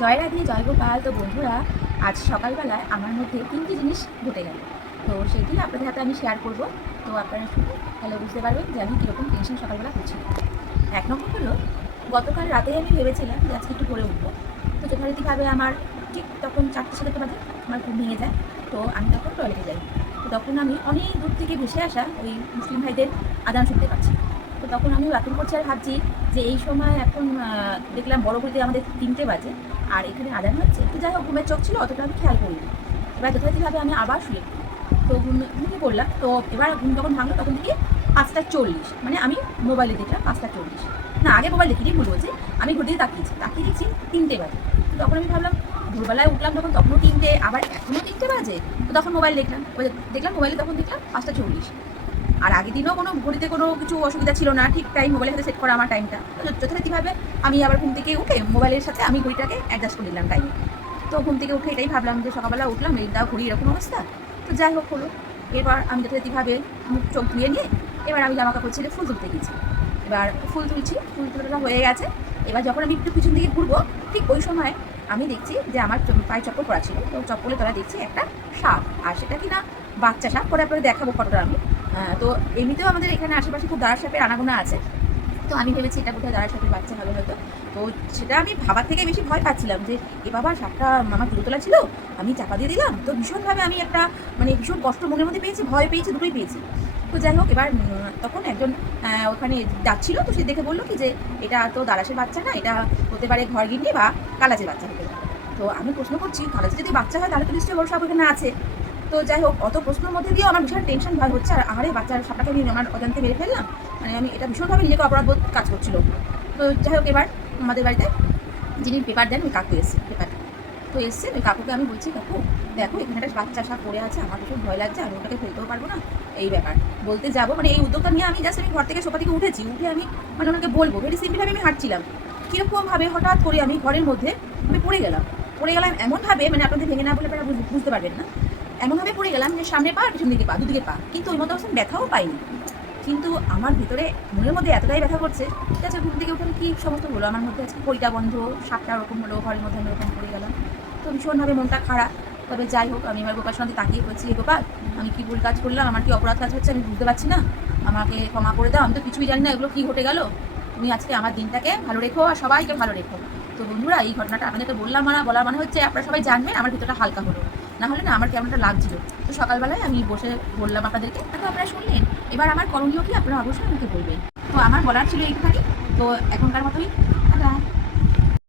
জয় রাধে জয় গোপাল। তো বন্ধুরা, আজ সকালবেলায় আমার মধ্যে তিনটি জিনিস ঘটে গেল। তো সেটি আপনাদের হাতে আমি শেয়ার করব। তো আপনারা শুনে তাহলে বুঝতে পারবেন যে আমি কীরকম টেনশন সকালবেলা করছি। এক নম্বর হলো, গতকাল রাতে আমি ভেবেছিলাম যে আজকে একটু করে উঠবো। তো যথারীতিভাবে আমার ঠিক তখন 4:30 বাজে আমার ঘুম ভেঙে যায়। তো আমি তখন টয়লেটে যাই। তো তখন আমি অনেক দূর থেকে ভেসে আসা ওই মুসলিম ভাইদের আজান শুনতে পাচ্ছি। তো তখন আমি বাথরুম করছি আর ভাবছি যে এই সময় এখন দেখলাম বড় বড়িতে আমাদের 3টে বাজে আর এখানে আজান হচ্ছে। তো যাই হোক, ঘুমের চোখ ছিল, অতটা আমি খেয়াল করিনি। এবার যথারীতিভাবে আমি আবার শুয়ে পড়ি। তো ঘুমিয়ে পড়লাম। তো এবার ঘুম যখন ভাঙলো তখন থেকে 5:40, মানে আমি মোবাইলে দেখলাম 5:40। না, আগে মোবাইল দেখিনি, ভুল বলছি। আমি ঘড়িতে তাকিয়ে দেখছি 3টে বাজে। তো তখন আমি ভাবলাম, ভোরবেলায় উঠলাম যখন তখনও 3টে, আবার এখনও 3টে বাজে। তো তখন মোবাইল দেখলাম মোবাইলে তখন দেখলাম 5:40। আর আগের দিনও কোনো ঘড়িতে কোনো কিছু অসুবিধা ছিল না, ঠিক টাইম মোবাইলের সাথে সেট করা আমার টাইমটা। তো যথারীতিভাবে আমি আবার ঘুম থেকে উঠে মোবাইলের সাথে আমি ঘড়িটাকে অ্যাডজাস্ট করে নিলাম টাইমে। তো ঘুম থেকে উঠে এটাই ভাবলাম যে সকালবেলা উঠলাম, দাও ঘড়ি এরকম অবস্থা। তো যাই হোক হলো। এবার আমি যথারীতিভাবে মুখ চোখ ধুয়ে নিয়ে এবার আমি জামা কাপড় ছেড়ে ফুল তুলতে গেছি। এবার ফুল তুলছি, ফুল তোলা হয়ে গেছে। এবার যখন আমি একটু পিছন দিকে ঘুরবো, ঠিক ওই সময় আমি দেখছি যে আমার পায়ে চপ্পল পরা ছিল। তো চপ্পলের তলায় দেখছি একটা সাপ, আর সেটা কি না বাচ্চা সাপ। পরে আপনাদের দেখাবো ফটোটা আমি। তো এমনিতেও আমাদের এখানে আশেপাশে খুব দাঁড়া সাপের আনাগোনা আছে। তো আমি ভেবেছি এটা কোথায় দাঁড়া সাপের বাচ্চা হবে হয়তো। তো সেটা আমি ভাবার থেকে বেশি ভয় পাচ্ছিলাম যে এ বাবা, সাপটা আমার জুতোতলা ছিল, আমি চাপা দিয়ে দিলাম। তো ভীষণভাবে আমি একটা ভীষণ কষ্ট মনের মধ্যে পেয়েছি, ভয় পেয়েছি, দুটোই পেয়েছি। তো যাই হোক, এবার তখন একজন ওখানে যাচ্ছিল, তো সে দেখে বললো কি যে এটা তো দারাসের বাচ্চা না, এটা হতে পারে ঘরগিন্নি বা কালাচের বাচ্চা হতে পারে। তো আমি প্রশ্ন করছি, কালাচের যদি বাচ্চা হয় তাহলে তো নিশ্চয়ই বড় সাপ এখানে আছে। তো যাই হোক, অত প্রশ্নের মধ্যে দিয়েও আমার ভীষণ টেনশন ভয় হচ্ছে। আর আরে, বাচ্চার সাপটাকে আমি আমার অজান্তে মেরে ফেললাম, আমি এটা ভীষণভাবে নিজেকে অপরাধবোধ কাজ করছিল। তো যাই হোক, এবার আমাদের বাড়িতে যিনি পেপার দেন ওই কাকু এসছে, পেপার তো এসছে। ওই কাকুকে আমি বলছি, কাকু দেখো এখানে একটা বাচ্চা সাপ পড়ে আছে, আমার ভীষণ ভয় লাগছে, আমি ওটাকে ফেলতেও পারবো না। এই ব্যাপার বলতে যাবো, এই উদ্যোগটা নিয়ে আমি জাস্ট আমি ঘর থেকে সোফা থেকে উঠে আমি ওনাকে বলবো। ভেরি সিম্পলভাবে আমি হাঁটছিলাম, কীরকমভাবে হঠাৎ করে আমি ঘরের মধ্যে আমি পড়ে গেলাম এমনভাবে, আপনাদের ভেঙে না বলে আপনারা বুঝতে পারবেন না। এমনভাবে পড়ে গেলাম যে সামনে পা আর পিছন দিকে পা, দুদিকে পা, কিন্তু ওই মতো অবস্থা ব্যথাও পাইনি। কিন্তু আমার ভিতরে মনের মধ্যে এতটাই ব্যথা করছে। ঠিক আছে, ঘুম থেকে উঠে কী সমস্ত হলো আমার মধ্যে, আজকে পরিটা বন্ধ, সাপটা ওরকম হলো, ঘরের মধ্যে আমি ওরকম পড়ে গেলাম। তো ভীষণভাবে মনটা খারাপ। তবে যাই হোক, আমি এবার গোপাল সঙ্গে তাকিয়ে বলছি, গোপাল, আমি কী ভুল কাজ করলাম, আমার কি অপরাধ কাজ হচ্ছে আমি বুঝতে পারছি না, আমাকে ক্ষমা করে দাও। আমি তো কিছুই জানি না এগুলো কী ঘটে গেল। তুমি আজকে আমার দিনটাকে ভালো রেখো আর সবাইকে ভালো রেখো। তো বন্ধুরা, এই ঘটনাটা আপনাদেরকে বলার মানে হচ্ছে আপনারা সবাই জানবেন আমার ভিতরটা হালকা হলো, না হলে না আমার কেমনটা লাগছিল। তো সকালবেলায় আমি বসে বললাম আপনাদেরকে, তো আপনারা শুনলেন। এবার আমার করণীয় কি আপনারা অবশ্যই আমাকে বলবেন। তো আমার বলার ছিল এইটুখানি। তো এখনকার মতোই